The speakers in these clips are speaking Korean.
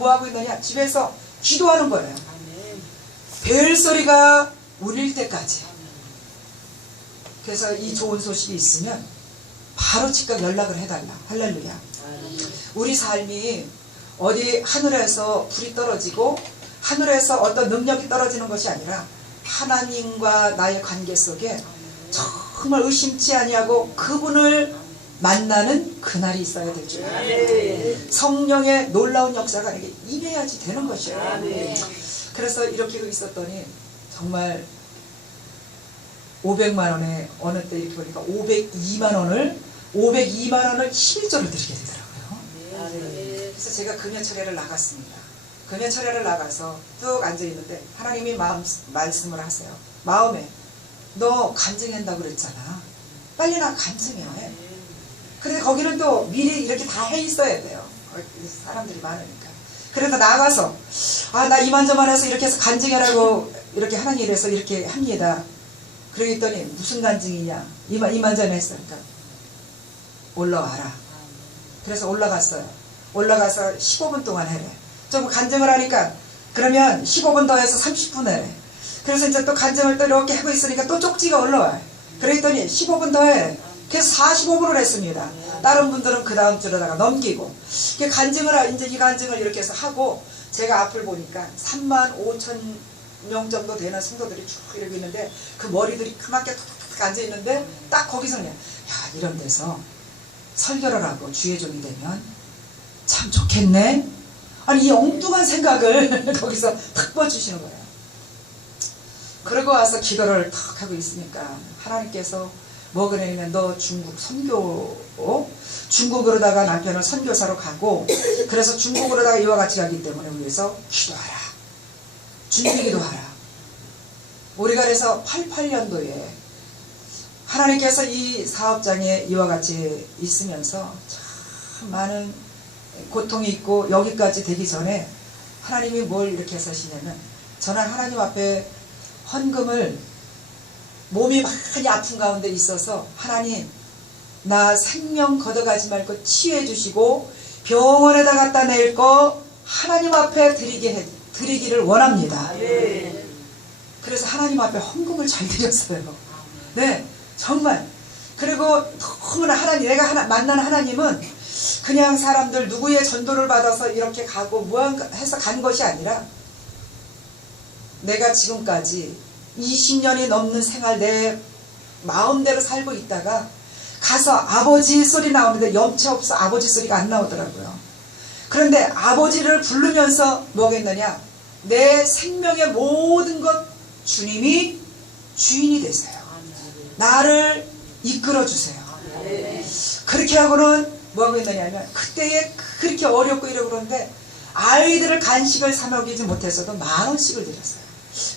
뭐하고 있느냐? 집에서 기도하는 거예요. 벨소리가 울릴 때까지. 그래서 이 좋은 소식이 있으면 바로 즉각 연락을 해달라. 할렐루야. 우리 삶이 어디 하늘에서 불이 떨어지고 하늘에서 어떤 능력이 떨어지는 것이 아니라 하나님과 나의 관계 속에 정말 의심치 아니하고 그분을 만나는 그날이 있어야 될 줄 알아요. 성령의 놀라운 역사가 이게 임해야지 되는 것이에요. 그래서 이렇게 있었더니 정말 500만 원에 어느 때 이렇게 보니까 502만 원을 11조를 드리게 되더라고요. 그래서 제가 금연철회를 나갔습니다. 금연철회를 나가서 쭉 앉아있는데 하나님이 말씀을 하세요. 마음에 너 간증한다고 그랬잖아. 빨리 나 간증해. 그런데 거기는 또 미리 이렇게 다 해 있어야 돼요. 사람들이 많으니까. 그래서 나가서 나 이만저만해서 이렇게 해서 간증하라고 이렇게 하나님 이래서 이렇게 합니다. 그러겠더니 무슨 간증이냐. 이만저만 했으니까 올라와라. 그래서 올라갔어요. 올라가서 15분 동안 해래. 좀 간증을 하니까 그러면 15분 더 해서 30분 해래. 그래서 이제 또 간증을 또 이렇게 하고 있으니까 또 쪽지가 올라와요. 그랬더니 15분 더 해. 그래서 45분을 했습니다. 다른 분들은 그 다음 주로다가 넘기고. 간증을, 이제 이 간증을 이렇게 해서 하고, 제가 앞을 보니까 35,000명 정도 되는 성도들이 쭉 이러고 있는데, 그 머리들이 그맣게 탁탁탁 앉아있는데, 딱 거기서 그냥, 야, 이런 데서 설교를 하고 주의 종이 되면 참 좋겠네? 아니, 이 엉뚱한 생각을 거기서 탁 보여주시는 거예요. 그러고 와서 기도를 탁 하고 있으니까, 하나님께서 뭐 그러냐면 너 중국 중국으로다가 남편을 선교사로 가고 그래서 중국으로다가 이와 같이 가기 때문에 위해서 기도하라. 준비 기도하라. 우리가 그래서 88년도에 하나님께서 이 사업장에 이와 같이 있으면서 참 많은 고통이 있고 여기까지 되기 전에 하나님이 뭘 이렇게 하시냐면 저는 하나님 앞에 헌금을 몸이 많이 아픈 가운데 있어서 하나님 나 생명 걷어가지 말고 치유해 주시고 병원에다 갖다 낼 거 하나님 앞에 드리기를 원합니다. 그래서 하나님 앞에 헌금을 잘 드렸어요. 네, 정말. 그리고 너무나 하나님, 내가 만난 하나님은 그냥 사람들 누구의 전도를 받아서 이렇게 가고 무한해서 간 것이 아니라 내가 지금까지 20년이 넘는 생활 내 마음대로 살고 있다가 가서 아버지 소리 나오는데 염치 없어 아버지 소리가 안 나오더라고요. 그런데 아버지를 부르면서 뭐겠느냐, 내 생명의 모든 것 주님이 주인이 되세요. 나를 이끌어 주세요. 그렇게 하고는 뭐하고 있느냐면 그때에 그렇게 어렵고 이러고 그러는데 아이들을 간식을 사 먹이지 못해서도 10,000원씩을 드렸어요.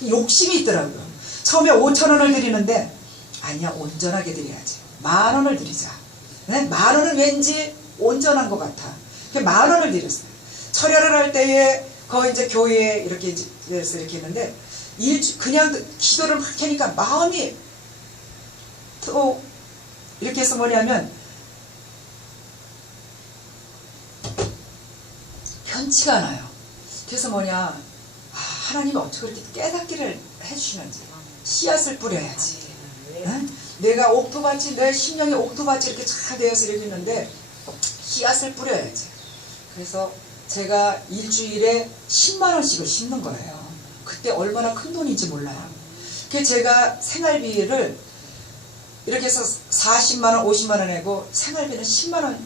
욕심이 있더라고요. 처음에 5,000원을 드리는데 아니야, 온전하게 드려야지. 10,000원을 드리자. 네? 10,000원은 왠지 온전한 것 같아. 10,000원을 드렸어요. 철야를 할 때에 거기 이제 교회에 이렇게 했는데 그냥 기도를 막 하니까 마음이 또 이렇게 해서 뭐냐면 편치가 않아요. 그래서 뭐냐, 하나님이 어떻게 그렇게 깨닫기를 해주시는지 씨앗을 뿌려야지. 응? 내가 옥토밭이 내 심령의 옥토밭이 이렇게 잘 되어서 이렇게 있는데 씨앗을 뿌려야지. 그래서 제가 일주일에 10만원씩을 심는 거예요. 그때 얼마나 큰 돈인지 몰라요. 그래서 제가 생활비를 이렇게 해서 40만원 50만원 내고 생활비는 10만원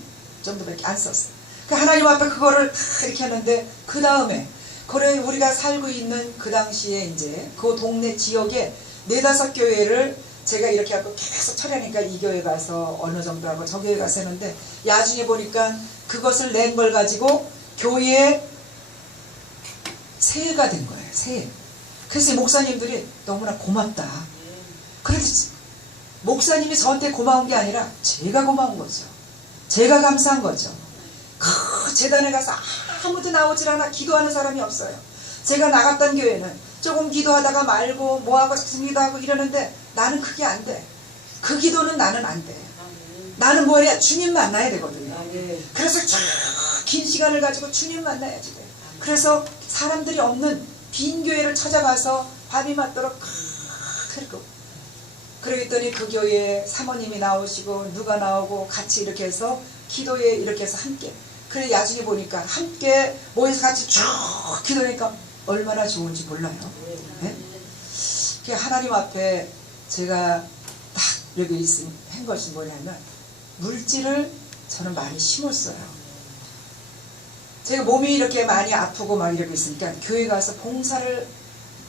정도밖에 안 썼어요. 하나님 앞에 그거를 다 이렇게 하는데 그 다음에 그래 우리가 살고 있는 그 당시에 이제 그 동네 지역에 4-5 교회를 제가 이렇게 하고 계속 처리하니까 이 교회 가서 어느 정도 하고 저 교회 가서 했는데 나중에 보니까 그것을 낸 걸 가지고 교회에 세가 된 거예요. 세. 그래서 목사님들이 너무나 고맙다. 그래서 목사님이 저한테 고마운 게 아니라 제가 고마운 거죠. 제가 감사한 거죠. 그 재단에 가서 아무도 나오질 않아. 기도하는 사람이 없어요. 제가 나갔던 교회는 조금 기도하다가 말고 뭐하고 기도하고 이러는데 나는 그게 안 돼. 그 기도는 나는 안 돼. 나는 뭐야, 주님 만나야 되거든요. 그래서 긴 시간을 가지고 주님 만나야지 돼. 그래서 사람들이 없는 빈 교회를 찾아가서 밤이 맞도록 그리고 그러더니 그 교회에 사모님이 나오시고 누가 나오고 같이 이렇게 해서 기도에 이렇게 해서 함께, 그래 나중에 보니까 함께 모여서 같이 쭉 기도하니까 얼마나 좋은지 몰라요. 네? 하나님 앞에 제가 딱 여기 한 것이 뭐냐면 물질을 저는 많이 심었어요. 제가 몸이 이렇게 많이 아프고 막 이러고 있으니까 교회 가서 봉사를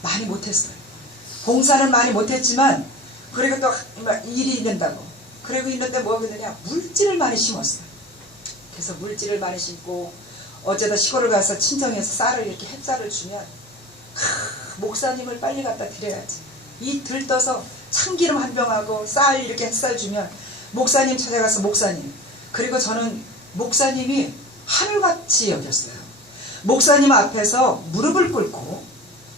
많이 못했어요. 봉사는 많이 못했지만 그리고 또 일이 있는다고 그러고 있는데 뭐가 되냐, 물질을 많이 심었어요. 그래서 물질을 많이 심고 어쩌다 시골을 가서 친정에서 쌀을 이렇게 햇쌀을 주면 목사님을 빨리 갖다 드려야지. 이 들떠서 참기름 한 병하고 쌀 이렇게 햇쌀 주면 목사님 찾아가서 목사님, 그리고 저는 목사님이 하늘같이 여겼어요. 목사님 앞에서 무릎을 꿇고,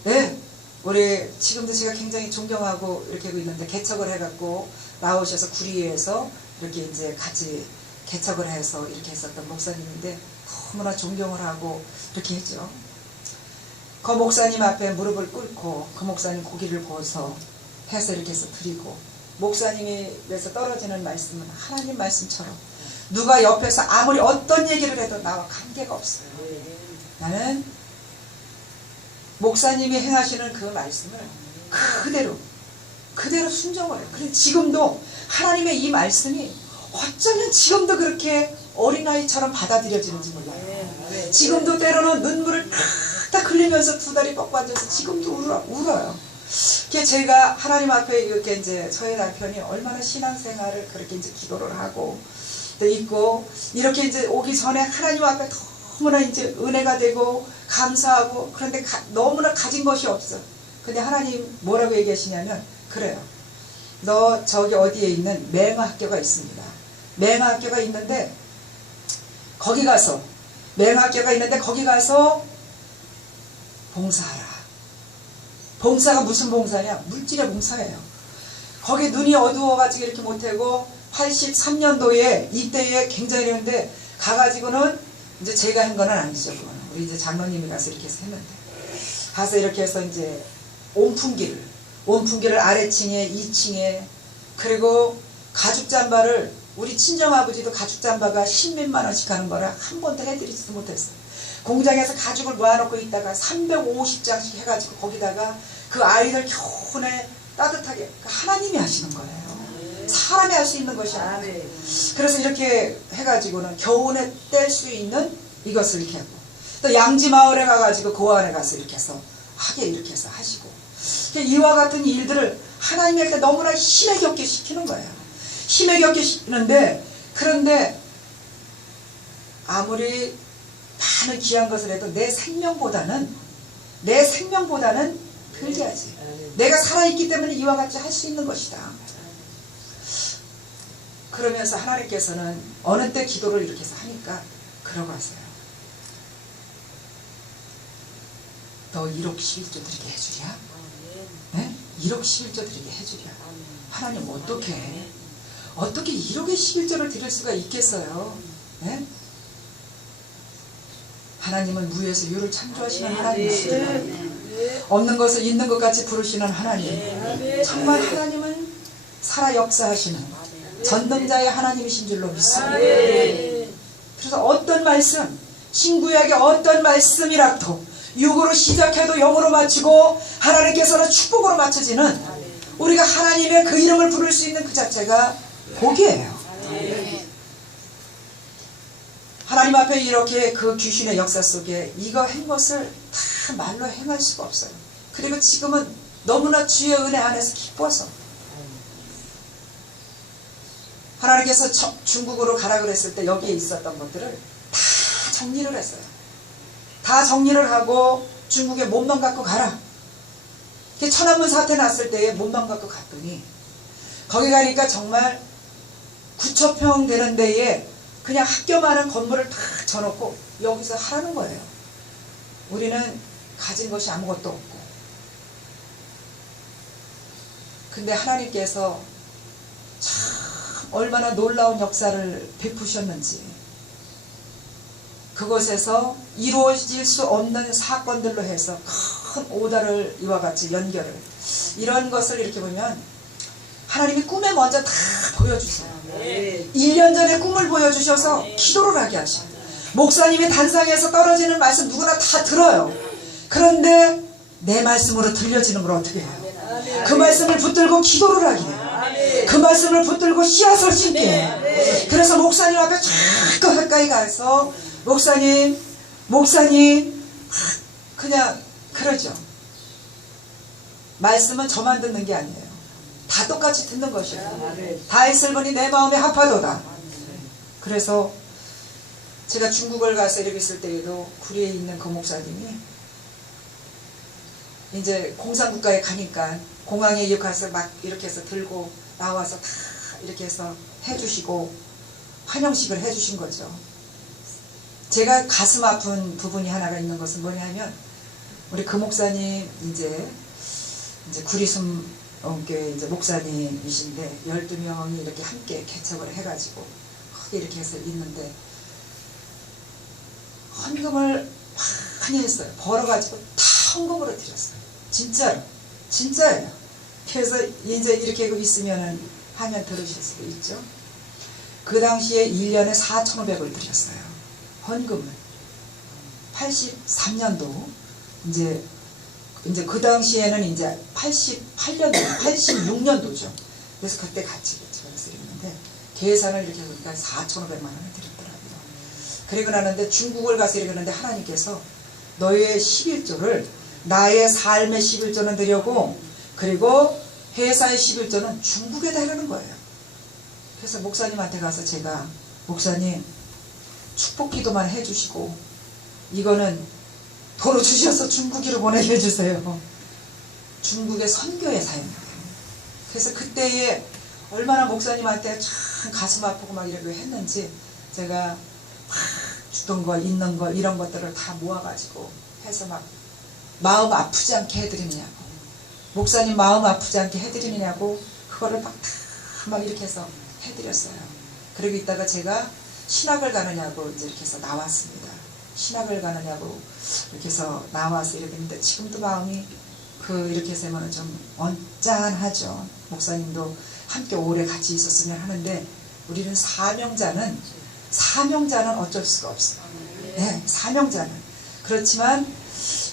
네, 우리 지금도 제가 굉장히 존경하고 이렇게 하고 있는데 개척을 해갖고 나오셔서 구리에서 이렇게 이제 같이 개척을 해서 이렇게 했었던 목사님인데 너무나 존경을 하고 이렇게 했죠. 그 목사님 앞에 무릎을 꿇고 그 목사님 고기를 구워서 해서 이렇게 해서 드리고, 목사님이 그래서 떨어지는 말씀은 하나님 말씀처럼 누가 옆에서 아무리 어떤 얘기를 해도 나와 관계가 없어요. 나는 목사님이 행하시는 그 말씀을 그대로 순종을 해요. 그래서 지금도 하나님의 이 말씀이 어쩌면 지금도 그렇게 어린아이처럼 받아들여지는지 몰라요. 지금도 때로는 눈물을 딱 흘리면서 두 다리 뻗고 앉아서 지금도 울어요. 제가 하나님 앞에 이렇게 이제 저희 남편이 얼마나 신앙생활을 그렇게 이제 기도를 하고 또 있고 이렇게 이제 오기 전에 하나님 앞에 너무나 이제 은혜가 되고 감사하고, 그런데 너무나 가진 것이 없어. 근데 하나님 뭐라고 얘기하시냐면, 그래요. 너 저기 어디에 있는 맹학교가 있습니다. 맹학교가 있는데 거기 가서 봉사하라. 봉사가 무슨 봉사냐? 물질의 봉사예요. 거기 눈이 어두워가지고 이렇게 못하고 83년도에 이때에 굉장히 했는데 가가지고는 이제 제가 한 거는 아니죠. 그거는 우리 이제 장로님이 가서 이렇게 해서 했는데, 가서 이렇게 해서 이제 온풍기를 아래층에 2층에, 그리고 가죽 잠바를 우리 친정아버지도 가죽 잠바가 10몇만 원씩 하는 거라 한 번도 해드리지도 못했어요. 공장에서 가죽을 모아놓고 있다가 350장씩 해가지고 거기다가 그 아이들 겨우내 따뜻하게, 하나님이 하시는 거예요. 사람이 할 수 있는 것이 아니에요. 그래서 이렇게 해가지고는 겨우내 뗄 수 있는 이것을 이렇게 하고, 또 양지마을에 가가지고 고아원에 가서 이렇게 해서 이렇게 해서 하시고, 이와 같은 일들을 하나님에게 너무나 힘에 겪게 시키는 거예요. 힘에 겪게 시키는데, 그런데 아무리 많은 귀한 것을 해도 내 생명보다는 들게하지. 내가 살아있기 때문에 이와 같이 할 수 있는 것이다. 그러면서 하나님께서는 어느 때 기도를 이렇게 해서 하니까 그러고 하세요. 너 1억 11조 드리게 해주랴? 네? 1억 11조 드리게 해주랴? 하나님 어떻게 1억에 11조를 드릴 수가 있겠어요? 네? 하나님은 무에서 유를 창조하시는 하나님이시죠. 없는 것을 있는 것 같이 부르시는 하나님. 정말 하나님은 살아 역사하시는 전능자의 하나님이신 줄로 믿습니다. 그래서 어떤 말씀, 신구약의 어떤 말씀이라도 육으로 시작해도 영으로 마치고 하나님께서는 축복으로 마쳐지는, 우리가 하나님의 그 이름을 부를 수 있는 그 자체가 복이에요. 하나님 앞에 이렇게 그 귀신의 역사 속에 이거 한 것을 다 말로 행할 수가 없어요. 그리고 지금은 너무나 주의 은혜 안에서 기뻐서 하나님께서 중국으로 가라 그랬을 때 여기에 있었던 것들을 다 정리를 했어요. 다 정리를 하고 중국에 몸만 갖고 가라. 천안문 사태 났을 때에 몸만 갖고 갔더니 거기 가니까 정말 9,000평 되는 데에 그냥 학교만한 건물을 다 져놓고 여기서 하라는 거예요. 우리는 가진 것이 아무것도 없고. 근데 하나님께서 참 얼마나 놀라운 역사를 베푸셨는지, 그곳에서 이루어질 수 없는 사건들로 해서 큰 오다를 이와 같이 연결을, 이런 것을 이렇게 보면 하나님이 꿈에 먼저 다 보여주세요. 1년 전에 꿈을 보여주셔서 기도를 하게 하셔요. 목사님이 단상에서 떨어지는 말씀 누구나 다 들어요. 그런데 내 말씀으로 들려지는 걸 어떻게 해요? 그 말씀을 붙들고 기도를 하게 해요. 그 말씀을 붙들고 씨앗을 심게 해요. 그래서 목사님 앞에 자꾸 가까이 가서 목사님 그냥 그러죠. 말씀은 저만 듣는 게 아니에요. 다 똑같이 듣는 것이에요. 다 있을 보니 내 마음에 합하도다. 그래서 제가 중국을 가서 이렇게 있을 때에도 구리에 있는 그 목사님이 이제 공산국가에 가니까 공항에 이렇게 가서 막 이렇게 해서 들고 나와서 다 이렇게 해서 해주시고 환영식을 해주신 거죠. 제가 가슴 아픈 부분이 하나가 있는 것은 뭐냐면 우리 그 목사님 이제 구리순교회 이제 목사님이신데 12명이 이렇게 함께 개척을 해가지고 크게 이렇게 해서 있는데 헌금을 많이 했어요. 벌어가지고 다 헌금으로 드렸어요. 진짜예요. 그래서 이제 이렇게 있으면은 하면 들으실 수도 있죠. 그 당시에 1년에 4,500을 드렸어요. 헌금을. 83년도 이제 그 당시에는 이제 88년도, 86년도죠. 그래서 그때 같이 개척해서 드렸는데 계산을 이렇게 해보니까 4,500만 원을 드렸더라고요. 그리고 나는데 중국을 가서 이러는데 하나님께서 너의 11조를 나의 삶의 11조는 드려고 그리고 회사의 11조는 중국에다 하라는 거예요. 그래서 목사님한테 가서 제가 목사님 축복 기도만 해주시고 이거는 도로 주셔서 중국으로 보내게 해주세요. 중국의 선교에 사용해요. 그래서 그때에 얼마나 목사님한테 참 가슴 아프고 막 이렇게 했는지 제가 막 주던 거 있는 거 이런 것들을 다 모아가지고 해서 막 마음 아프지 않게 해드리느냐고, 목사님 마음 아프지 않게 해드리느냐고 그거를 막 이렇게 해서 해드렸어요. 그러고 있다가 제가 신학을 가느냐고 이제 이렇게 해서 나왔습니다. 신학을 가느냐고 이렇게 해서 나와서 이렇게 했는데 지금도 마음이 이렇게 해서 하면 좀 언짢하죠. 목사님도 함께 오래 같이 있었으면 하는데 우리는 사명자는 어쩔 수가 없어요. 네, 사명자는. 그렇지만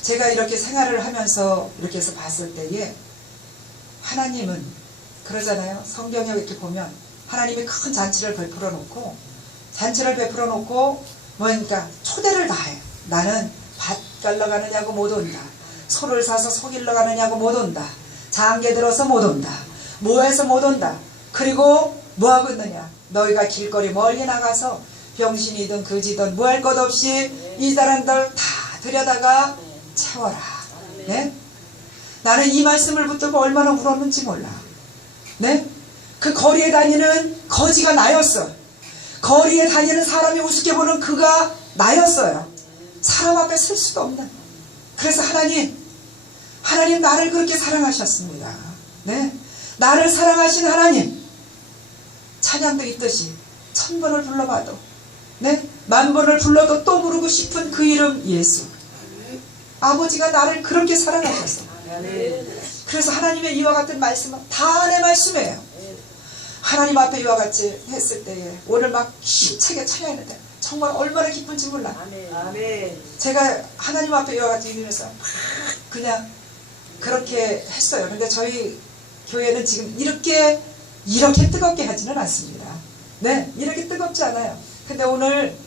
제가 이렇게 생활을 하면서 이렇게 해서 봤을 때에 하나님은 그러잖아요. 성경에 이렇게 보면 하나님이 큰 잔치를 베풀어 놓고 뭐니까 초대를 다 해요. 나는 밭 갈러 가느냐고 못 온다. 소를 사서 소 길러 가느냐고 못 온다. 장계 들어서 못 온다. 뭐해서 못 온다. 그리고 뭐하고 있느냐. 너희가 길거리 멀리 나가서 병신이든 거지든 뭐 할 것 없이 이 사람들 다 들여다가 채워라. 네? 나는 이 말씀을 붙들고 얼마나 울었는지 몰라. 네? 그 거리에 다니는 거지가 나였어. 거리에 다니는 사람이 우습게 보는 그가 나였어요. 사람 앞에 설 수도 없는. 그래서 하나님 나를 그렇게 사랑하셨습니다. 네? 나를 사랑하신 하나님, 찬양도 있듯이 1000번을 불러봐도, 네? 10,000번을 불러도 또 부르고 싶은 그 이름 예수. 아버지가 나를 그렇게 사랑하셨어. 그래서 하나님의 이와 같은 말씀은 다 내 말씀이에요. 하나님 앞에 이와 같이 했을 때에 오늘 막 힘차게 찬양했는데 정말 얼마나 기쁜지 몰라. 제가 하나님 앞에 이와 같이 이루면서 그냥 그렇게 했어요. 근데 저희 교회는 지금 이렇게 뜨겁게 하지는 않습니다. 네, 이렇게 뜨겁지 않아요. 근데 오늘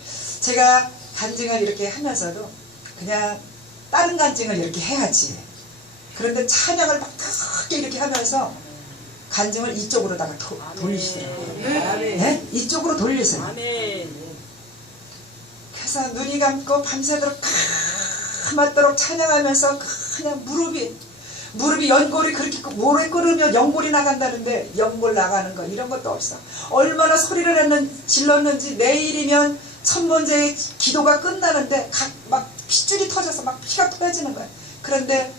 제가 간증을 이렇게 하면서도 그냥 다른 간증을 이렇게 해야지. 그런데 찬양을 막 크게 이렇게 하면서 간증을 이쪽으로다가 돌리시더라고요. 네? 이쪽으로 돌리세요. 그래서 눈이 감고 밤새도록 감았도록 찬양하면서 그냥 무릎이 연골이 그렇게 오래 끓으면 연골이 나간다는데 연골 나가는 거 이런 것도 없어. 얼마나 소리를 질렀는지 내일이면 첫 번째 기도가 끝나는데 막 핏줄이 터져서 막 피가 터지는 거야. 그런데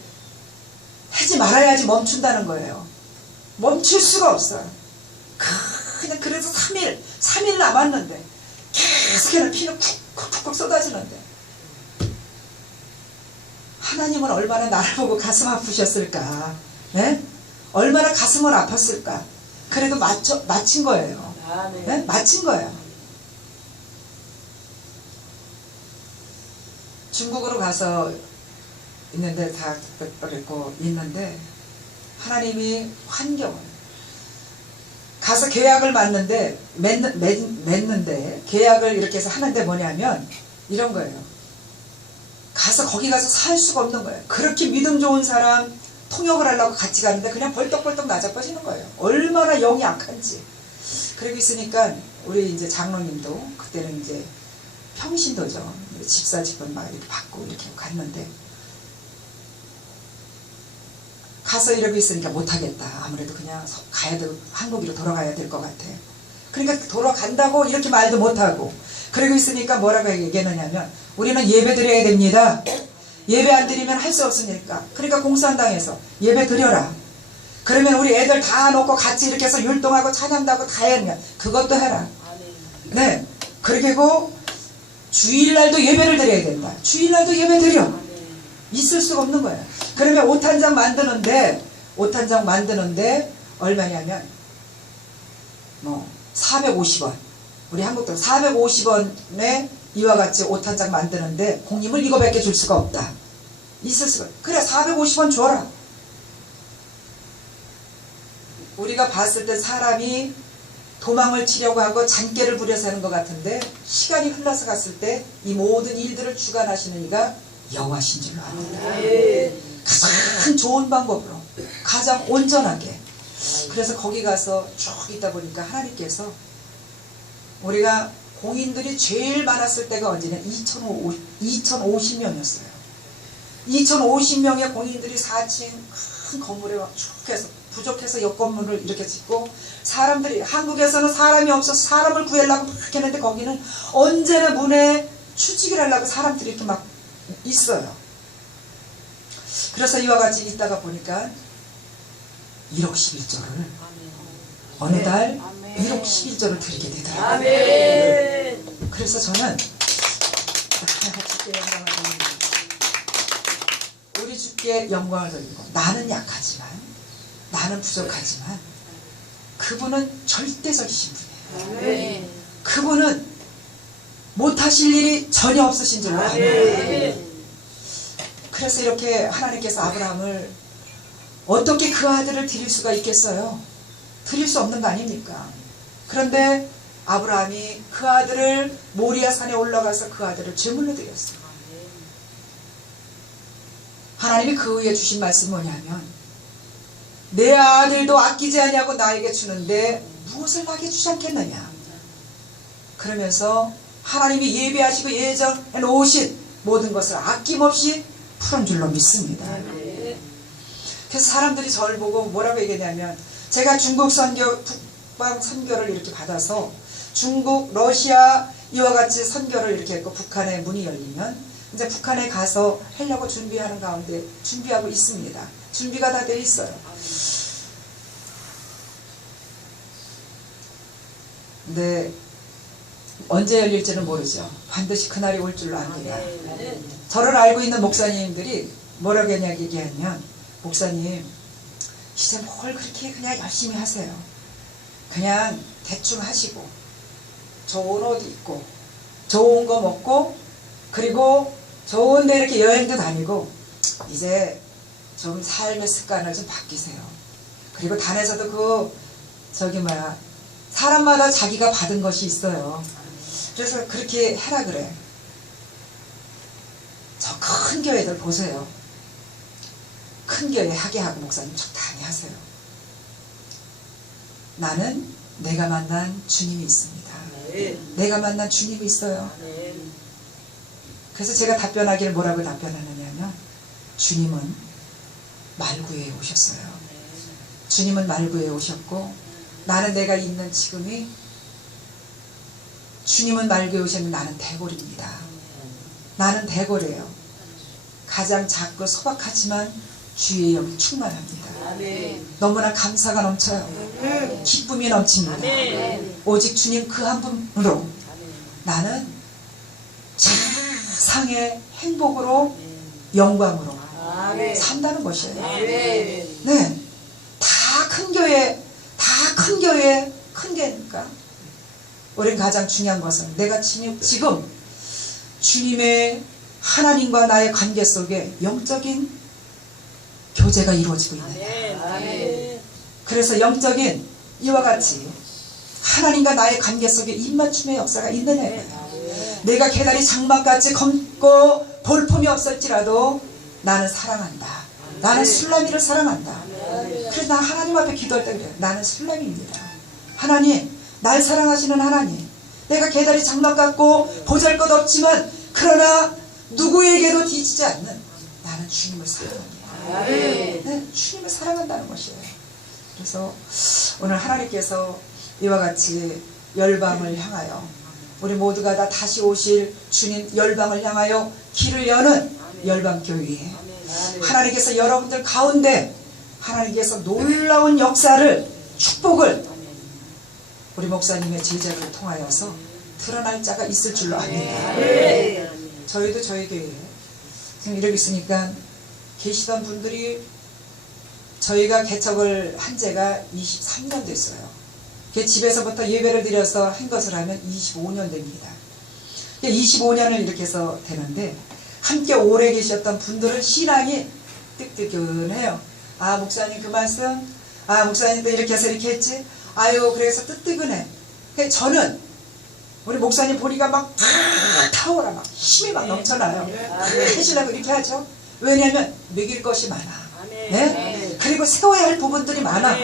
하지 말아야지 멈춘다는 거예요. 멈출 수가 없어요. 그냥 그래서 3일 남았는데 계속해서 피는 쿡쿡쿡 쏟아지는데 하나님은 얼마나 나를 보고 가슴 아프셨을까? 네? 얼마나 가슴을 아팠을까? 그래도 마친 거예요. 네? 마친 거예요. 중국으로 가서 있는데 다 그랬고 있는데 하나님이 환경을 가서 계약을 맺는데 계약을 이렇게 해서 하는데 뭐냐면 이런 거예요. 가서 거기 가서 살 수가 없는 거예요. 그렇게 믿음 좋은 사람 통역을 하려고 같이 가는데 그냥 벌떡벌떡 나자빠지는 거예요. 얼마나 영이 약한지. 그러고 있으니까 우리 이제 장로님도 그때는 이제 평신도죠. 집사 직분 막 이렇게 받고 이렇게 갔는데 가서 이러고 있으니까 못하겠다. 아무래도 그냥 가야 되고 한국으로 돌아가야 될 것 같아. 그러니까 돌아간다고 이렇게 말도 못하고 그러고 있으니까 뭐라고 얘기했느냐면 우리는 예배 드려야 됩니다. 예배 안 드리면 할 수 없으니까. 그러니까 공산당에서 예배 드려라. 그러면 우리 애들 다 놓고 같이 이렇게 해서 율동하고 찬양도 하고 다 해야 그것도 해라. 네. 그리고 주일날도 예배를 드려야 된다. 주일날도 예배 드려. 있을 수가 없는 거예요. 그러면 옷 한 장 만드는데 얼마냐면 뭐 450원. 우리 한국도 450원에 이와 같이 옷 한 장 만드는데 공임을 이거밖에 줄 수가 없다. 있을 수가. 그래 450원 줘라. 우리가 봤을 때 사람이 도망을 치려고 하고 잔꾀를 부려서 하는 것 같은데 시간이 흘러서 갔을 때 이 모든 일들을 주관하시는 이가 여호와신 줄로 압니다. 가장 좋은 방법으로 가장 온전하게. 그래서 거기 가서 쭉 있다 보니까 하나님께서 우리가 공인들이 제일 많았을 때가 언제냐 2050명이었어요. 2050명의 공인들이 4층 큰 건물에 쭉 해서 부족해서 옆 건물을 이렇게 짓고 사람들이 한국에서는 사람이 없어서 사람을 구하려고 막 했는데 거기는 언제나 문에 취직을 하려고 사람들이 이렇게 막 있어요. 그래서 이와 같이 있다가 보니까 1억 11조를 어느 달 1억 11조를 드리게 되더라고요. 그래서 저는 주께 영광을 돌립니다. 우리 주께 영광을 돌리고 나는 약하지만 나는 부족하지만 그분은 절대적이신 분이에요. 그분은 못하실 일이 전혀 없으신 줄로 압니다. 그래서 이렇게 하나님께서 아브라함을 어떻게 그 아들을 드릴 수가 있겠어요? 드릴 수 없는 거 아닙니까? 그런데 아브라함이 그 아들을 모리아 산에 올라가서 그 아들을 제물로 드렸어요. 하나님이 그 후에 주신 말씀이 뭐냐면 내 아들도 아끼지 아니하고 나에게 주는데 무엇을 나에게 주지 않겠느냐. 그러면서 하나님이 예비하시고 예정해 놓으신 모든 것을 아낌없이 풀은 줄로 믿습니다. 그래서 사람들이 저를 보고 뭐라고 얘기했냐면 제가 중국 선교, 북방 선교를 이렇게 받아서 중국, 러시아 이와 같이 선교를 이렇게 했고 북한에 문이 열리면 이제 북한에 가서 하려고 준비하는 가운데 준비하고 있습니다. 준비가 다 돼 있어요. 근데 언제 열릴지는 모르죠. 반드시 그날이 올 줄로 압니다. 저를 알고 있는 목사님들이 뭐라고 얘기하냐면 목사님 이제 뭘 그렇게 그냥 열심히 하세요. 그냥 대충 하시고 좋은 옷 입고 좋은 거 먹고 그리고 좋은 데 이렇게 여행도 다니고 이제 좀 삶의 습관을 좀 바뀌세요. 그리고 단에서도 사람마다 자기가 받은 것이 있어요. 그래서 그렇게 해라 그래. 저 큰 교회들 보세요. 큰 교회 하게하고 목사님 적당히 하세요. 나는 내가 만난 주님이 있습니다. 내가 만난 주님이 있어요. 그래서 제가 답변하기를 뭐라고 답변하느냐면 주님은 말구에 오셨어요. 주님은 말구에 오셨고 나는 내가 있는 지금이 주님은 말구에 오셨는데 나는 대골입니다. 나는 대골이에요. 가장 작고 소박하지만 주의 영이 충만합니다. 너무나 감사가 넘쳐요. 기쁨이 넘칩니다. 오직 주님 그 한 분으로 나는 상의 행복으로 영광으로 산다는 것이에요. 네, 다 큰 교회, 다 큰 교회, 큰 교회니까 우린 가장 중요한 것은 내가 지금 주님의 하나님과 나의 관계 속에 영적인 교제가 이루어지고 있느냐. 그래서 영적인 이와 같이 하나님과 나의 관계 속에 입맞춤의 역사가 있느냐고요. 내가 계단이 장막같이 검고 볼품이 없을지라도 나는 사랑한다. 나는 술라미를 사랑한다. 그래서 나 하나님 앞에 기도할 때 그래요. 나는 술라미입니다. 하나님, 날 사랑하시는 하나님, 내가 계단이 장막 같고 보잘것 없지만 그러나 누구에게도 뒤지지 않는 나는 주님을 사랑합니다. 네, 주님을 사랑한다는 것이에요. 그래서 오늘 하나님께서 이와 같이 열방을 향하여 우리 모두가 다 다시 오실 주님 열방을 향하여 길을 여는 열방교회에 하나님께서 여러분들 가운데 하나님께서 놀라운 역사를 축복을 우리 목사님의 제자를 통하여서 드러날 자가 있을 줄로 압니다. 저희도 저희 교회에 지금 이러고 있으니까 계시던 분들이 저희가 개척을 한 지가 23년 됐어요. 집에서부터 예배를 드려서 한 것을 하면 25년 됩니다. 25년을 이렇게 해서 되는데 함께 오래 계셨던 분들은 신앙이 뜨뜨근해요. 아, 목사님 그 말씀, 아, 목사님도 이렇게 해서 이렇게 했지, 아유 그래서 뜨뜨근해. 저는 우리 목사님 보니까 막 타오라, 막 힘이 막 넘쳐나요. 해주려고 이렇게 하죠. 왜냐하면 먹일 것이 많아. 네? 그리고 세워야 할 부분들이 많아.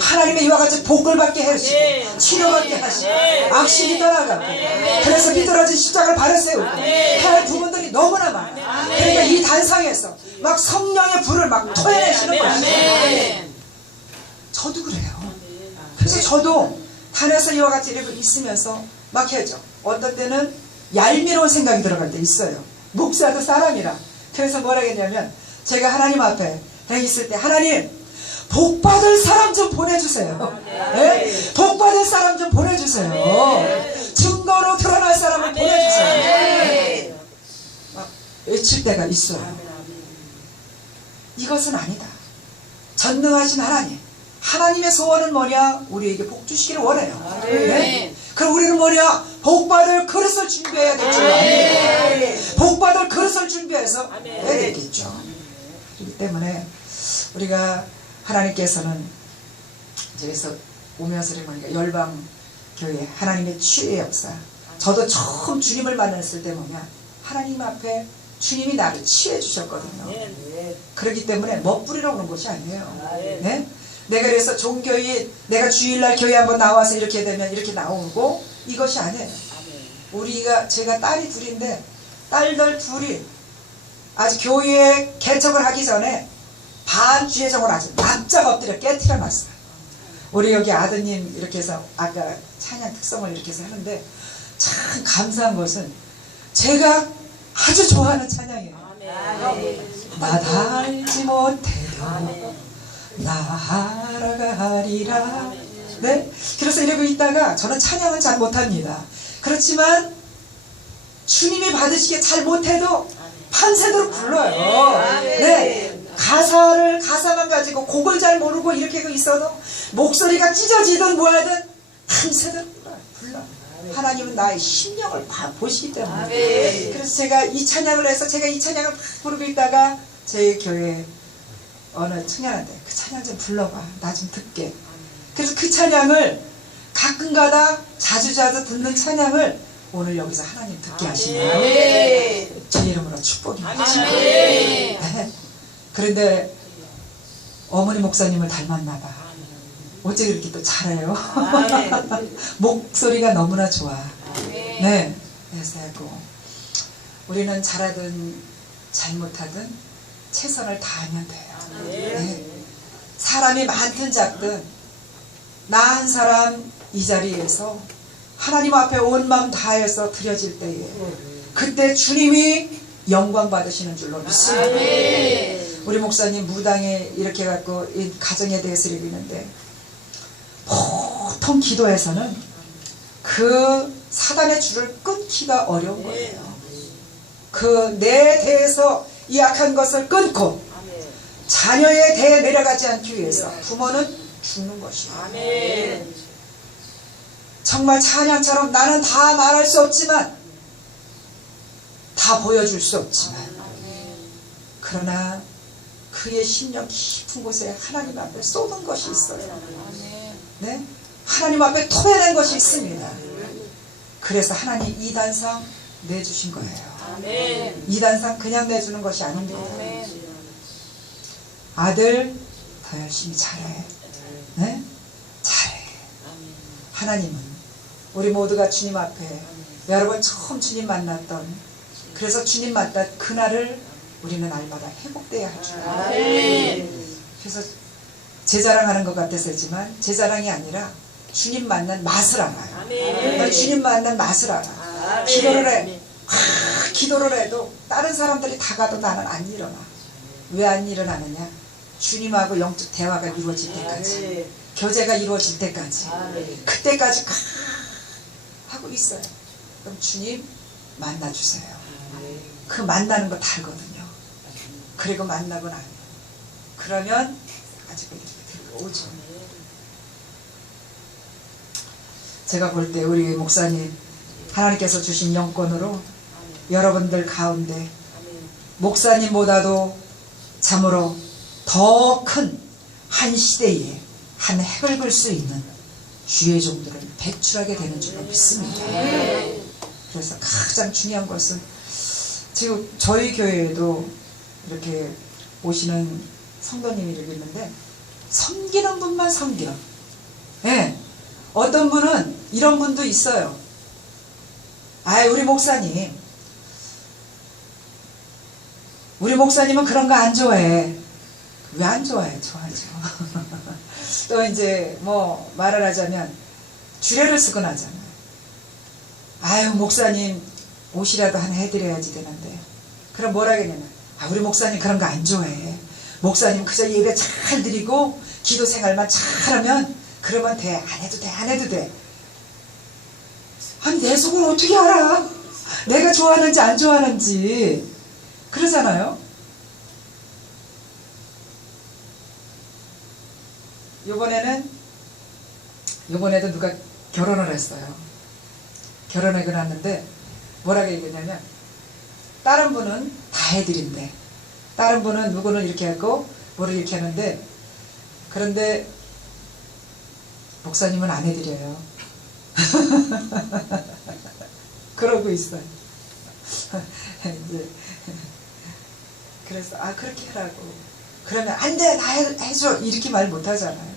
하나님의 이와 같이 복을 받게 하시고 치료받게 하시고 악신이 떠나가고 그래서 비틀어진 십자가를 바로 세우고 해야 할 부분들이 너무나 많아. 그러니까 이 단상에서 막 성령의 불을 막 토해내시는 것이에요. 저도 그래요. 그래서 저도 단에서 이와 같이 이렇게 있으면서 막 해죠. 어떤 때는 얄미로운 생각이 들어갈 때 있어요. 목사도 사람이라. 그래서 뭐라 했냐면 제가 하나님 앞에 있을 때 하나님 복받을 사람 좀 보내주세요. 네? 복받을 사람 좀 보내주세요. 증거로 드러날 사람을 보내주세요. 막 외칠 때가 있어요. 이것은 아니다. 전능하신 하나님, 하나님의 소원은 뭐냐? 우리에게 복 주시기를 원해요. 네? 그럼 우리는 뭐냐? 복받을 그릇을 준비해야 되죠. 복받을 그릇을 준비해서 해야 되겠죠. 그렇기 때문에 우리가 하나님께서는 저기서 오면서 보니까 열방교회 하나님의 치유의 역사, 저도 처음 주님을 만났을 때 뭐냐, 하나님 앞에 주님이 나를 치유해 주셨거든요. 그렇기 때문에 멋부리러 오는 것이 아니에요. 네? 내가 그래서 종교인, 내가 주일날 교회 한번 나와서 이렇게 되면 이렇게 나오고 이것이 아니에요. 우리가, 제가 딸이 둘인데 딸들 둘이 아직 교회에 개척을 하기 전에 반주의적으로 아주 납작 엎드려 깨트려 놨어요. 우리 여기 아드님 이렇게 해서 아까 찬양 특성을 이렇게 해서 하는데 참 감사한 것은 제가 아주 좋아하는 찬양이에요. 나 닮지 못해도 나아가리라. 네? 그래서 이러고 있다가 저는 찬양은 잘 못합니다. 그렇지만 주님이 받으시기에 잘 못해도 밤새도록 불러요. 네. 가사만 가지고 곡을 잘 모르고 이렇게 있어도 목소리가 찢어지든 뭐하든 밤새도록 불러. 하나님은 나의 심령을 보시기 때문에. 그래서 제가 이 찬양을 해서 제가 이 찬양을 부르고 있다가 제 교회 어느 청년한테 그 찬양 좀 불러봐. 나 좀 듣게. 그래서 그 찬양을 가끔가다 자주 듣는 찬양을 오늘 여기서 하나님 듣게 하시네요. 제 이름으로 축복입니다. 네. 그런데 어머니 목사님을 닮았나 봐. 어째 이렇게 또 잘해요. 목소리가 너무나 좋아. 네. 그래서 우리는 잘하든 잘못하든 최선을 다하면 돼요. 네. 사람이 많든 작든 나 한 사람 이 자리에서 하나님 앞에 온 마음 다해서 드려질 때에 그때 주님이 영광 받으시는 줄로 믿습니다. 우리 목사님 무당에 이렇게 갖고 이 가정에 대해서 이러고 있는데 보통 기도에서는 그 사단의 줄을 끊기가 어려운 거예요. 그 내 대에서 이 악한 것을 끊고 자녀의 대에 내려가지 않기 위해서 부모는 죽는 것이에요. 정말 찬양처럼 나는 다 말할 수 없지만, 다 보여줄 수 없지만, 그러나 그의 심령 깊은 곳에 하나님 앞에 쏟은 것이 있어요. 네? 하나님 앞에 토해낸 것이 있습니다. 그래서 하나님 이단상 내주신 거예요. 이단상 그냥 내주는 것이 아닙니다. 아들 더 열심히 잘해. 네? 잘해. 하나님은 우리 모두가 주님 앞에, 여러분 처음 주님 만났던, 그래서 주님 만났던 그날을 우리는 날마다 회복돼야 할 줄 알아요. 그래서 제 자랑하는 것 같았지만 제 자랑이 아니라 주님 만난 맛을 알아요. 주님 만난 맛을 알아. 기도를 해도 다른 사람들이 다 가도 나는 안 일어나. 왜 안 일어나느냐? 주님하고 영적 대화가 이루어질 때까지, 교제가 이루어질 때까지, 그때까지 하고 있어요. 그럼 주님 만나주세요. 그 만나는 거 달거든요. 그리고 만나고 나면, 그러면 아직 이렇게 들어오죠. 제가 볼 때 우리 목사님, 하나님께서 주신 영권으로 여러분들 가운데 목사님보다도 참으로 더 큰 한 시대에 한 핵을 글 수 있는 주의 종들을 배출하게 되는 줄로 믿습니다. 그래서 가장 중요한 것은, 지금 저희 교회에도 이렇게 오시는 성도님이 이렇게 있는데, 섬기는 분만 섬겨. 예. 어떤 분은 이런 분도 있어요. 우리 목사님은 그런 거 안 좋아해. 왜 안 좋아해? 좋아하죠. 또 이제 뭐 말을 하자면 주례를 쓰곤 하잖아요. 목사님 옷이라도 하나 해드려야지 되는데, 그럼 뭐라 하겠냐면, 우리 목사님 그런 거 안 좋아해. 목사님 그저 예배 잘 드리고 기도 생활만 잘하면 그러면 돼. 안 해도 돼. 아니, 내 속을 어떻게 알아? 내가 좋아하는지 안 좋아하는지. 그러잖아요. 요번에도 누가 결혼을 했어요. 결혼하고 났는데 뭐라고 얘기했냐면, 다른 분은 다 해드린대. 다른 분은 누구는 이렇게 하고 뭐를 이렇게 하는데, 그런데 목사님은 안 해드려요. 그러고 있어요. 이제 그래서 그렇게 하라고. 그러면 안 돼, 나 해줘, 이렇게 말 못 하잖아요.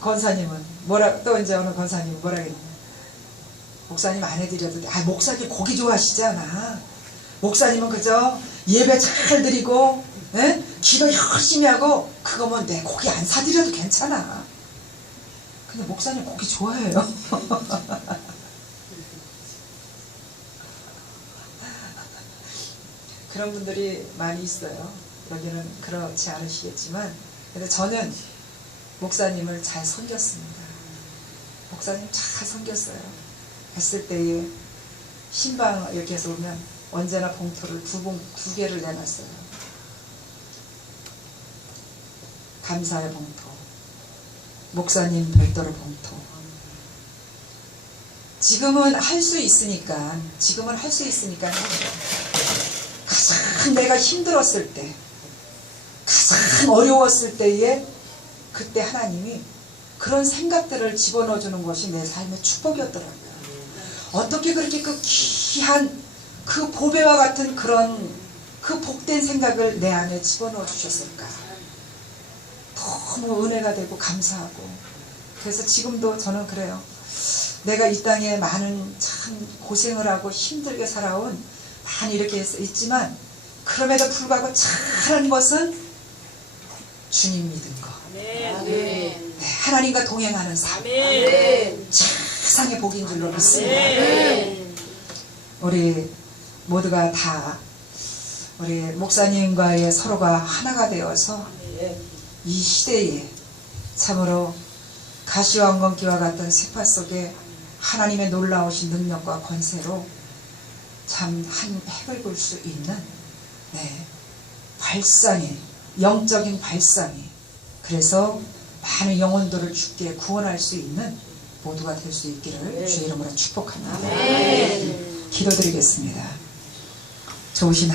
권사님은 또 이제 어느 권사님은 뭐라 그랬냐, 목사님 안 해드려도 돼. 목사님 고기 좋아하시잖아. 목사님은 그저 예배 잘 드리고, 기도 열심히 하고 그거면 돼. 고기 안 사드려도 괜찮아. 근데 목사님 고기 좋아해요. 그런 분들이 많이 있어요. 여기는 그렇지 않으시겠지만, 근데 저는 목사님을 잘 섬겼습니다. 목사님 잘 섬겼어요. 했을 때에 신방 이렇게 해서 오면 언제나 봉투를 두 개를 내놨어요. 감사의 봉투, 목사님 별도로 봉투. 지금은 할 수 있으니까 합니다. 가장 내가 힘들었을 때, 가장 어려웠을 때에, 그때 하나님이 그런 생각들을 집어넣어주는 것이 내 삶의 축복이었더라고요. 어떻게 그렇게 그 귀한 그 보배와 같은 그런 그 복된 생각을 내 안에 집어넣어 주셨을까. 너무 은혜가 되고 감사하고. 그래서 지금도 저는 그래요. 내가 이 땅에 많은 참 고생을 하고 힘들게 살아온, 많이 이렇게 있지만 그럼에도 불구하고 잘한 것은 주님 믿은 거. 네, 하나님과 동행하는 삶. 세상의 복인 줄로 믿습니다. 우리 모두가 다 우리 목사님과의 서로가 하나가 되어서 이 시대에 참으로 가시와 엉겅퀴와 같은 세파 속에 하나님의 놀라우신 능력과 권세로 참 한 획을 볼 수 있는 발상이, 영적인 발상이, 그래서 많은 영혼들을 주께 구원할 수 있는 모두가 될 수 있기를 주의 이름으로 축복합니다. 기도드리겠습니다. 좋으신 하나님,